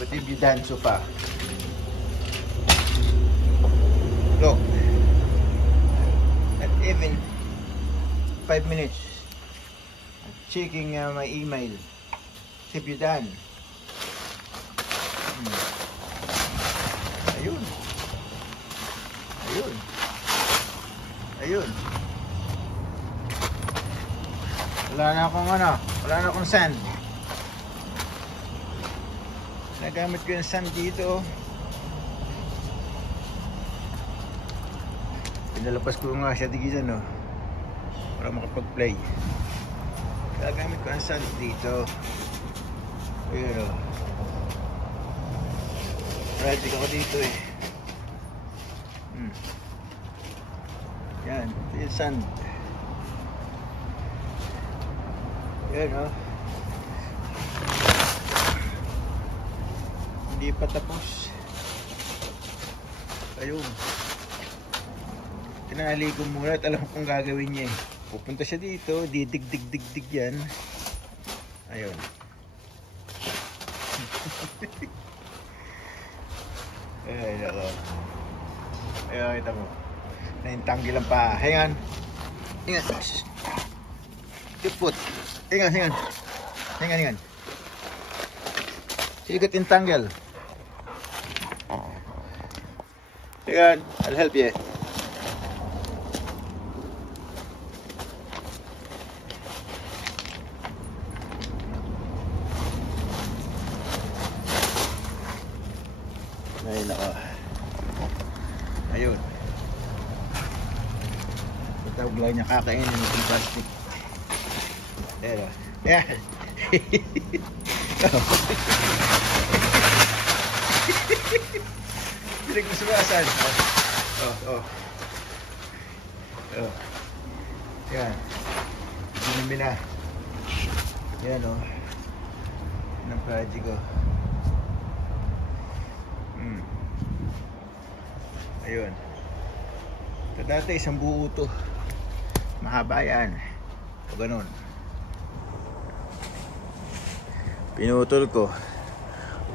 But if you done so far. Look. Not even 5 minutes. I'm checking my email. See if you done. Ayun. Ayun. Ayun. Wala na akong ano. Wala na akong sand. Nagamit ko yung sand dito. Pinalapas ko nga siya digisan, no, para makapag-play. Nagamit ko ang sand dito. Ayun, o. Project ako dito eh. Yan, ito yung sand. Yan, o. Hindi pa tapos. Ayun. Tinali ko muna at alam kong gagawin niya eh. Pupunta siya dito, didig-dig-dig-dig yan. Ayun. Ay, nako. Ayun, kita mo. Naintanggi lang pa. Hingan. Hingan. Good foot. Hingan, hingan. Hingan, hingan. Sigat intanggal. Hingan. I'll help you. Ay, nako. Ayun. Tawag lang niya kakainin ng plastic. Pero, yeah. Hindi ko sumasan. Oh. Yan. Ginambi na. Yan, oh. Yan ang project ko. Ayun. Ito dati isang buo to. Mahaba yan. O ganun. Pinutol ko.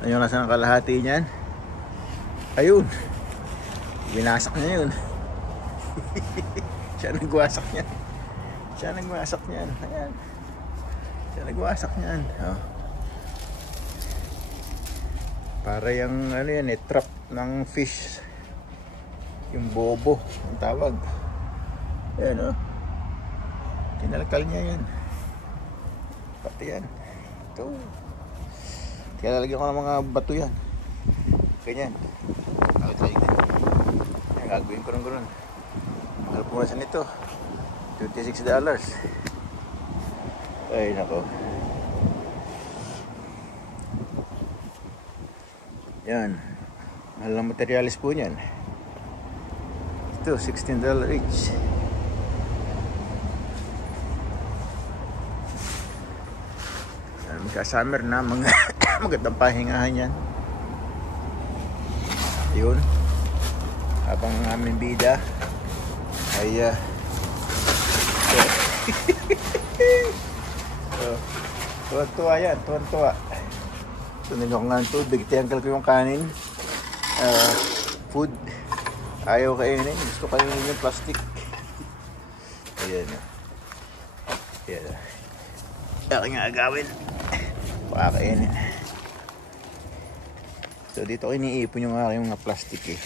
Ano yung nasa ng kalahati niyan? Ayun. Binasak niya yun. Siya nagwasak niyan. Siya nagwasak niyan. Ayan. Siya nagwasak niyan. Oh. Para yung ano yan eh, trap ng fish. Yung bobo ang tawag. Ayan, oh. Tinalakal niya yan. Pati yan. Ito. Kaya lalagyan ko ng mga bato yan. Ganyan. Ayan, gagawin ko ng gano'n. Mahal po na sa nito. $26. Ay, nako. Yan. Mahal ng materialis po niyan. Ito, $16 each. Magka-summer na, magandang pahingahan yan. Yun. Habang ang aming bida ay tuwan-tuwa yan, tuwan-tuwa. Tunin ko nga ang tubig, tiyanggal ko yung kanin. Food. Ayaw kainin, gusto kainin yung plastic. Ayan. Ayan. Aking agawin. Pakakainin. So dito ko iniipon yung aking mga plastic eh.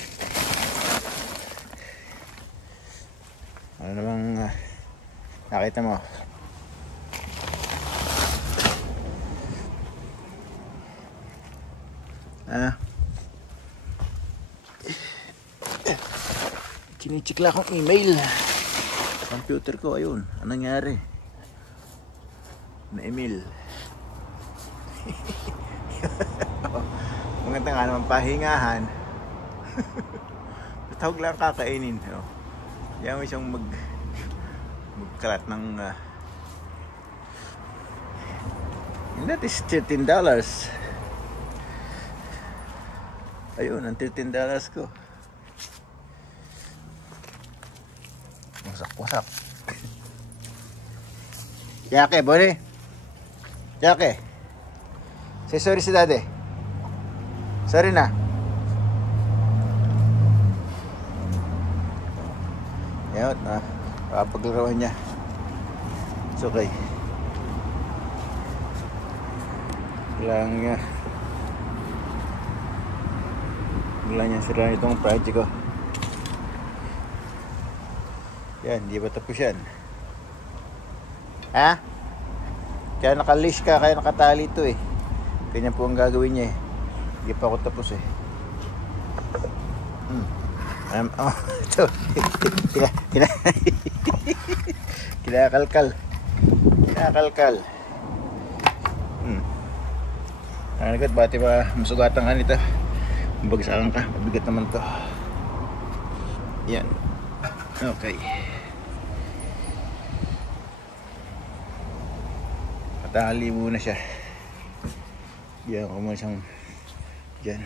Ano namang nakita mo? Kinichikla akong email. Computer ko, ayun. Anong nangyari? Na email. Maganda nga naman pahingahan. Tawag lang kakainin. No? Diyan mo siyang magkalat ng that is $13. Ayun, ang $13 ko. Wasak. Yake, Bonnie. Yake. Say sorry si Daddy. Sorry na. Yan, papaglarawan niya. It's okay. Kailangan niya sira itong project ko. Yan, di ba tapos yan? Ha? Kaya nakalish ka, kaya nakatali ito eh. Ganyan po ang gagawin niya eh. Hindi pa ako tapos eh. Oh, ito. Kinakalkal. Nanagat, bati ba masugatan ka nito? Bagsakan ka, mabigat naman to. Yan. Okay. Patali muna siya. Yan, kung mo siyang dyan.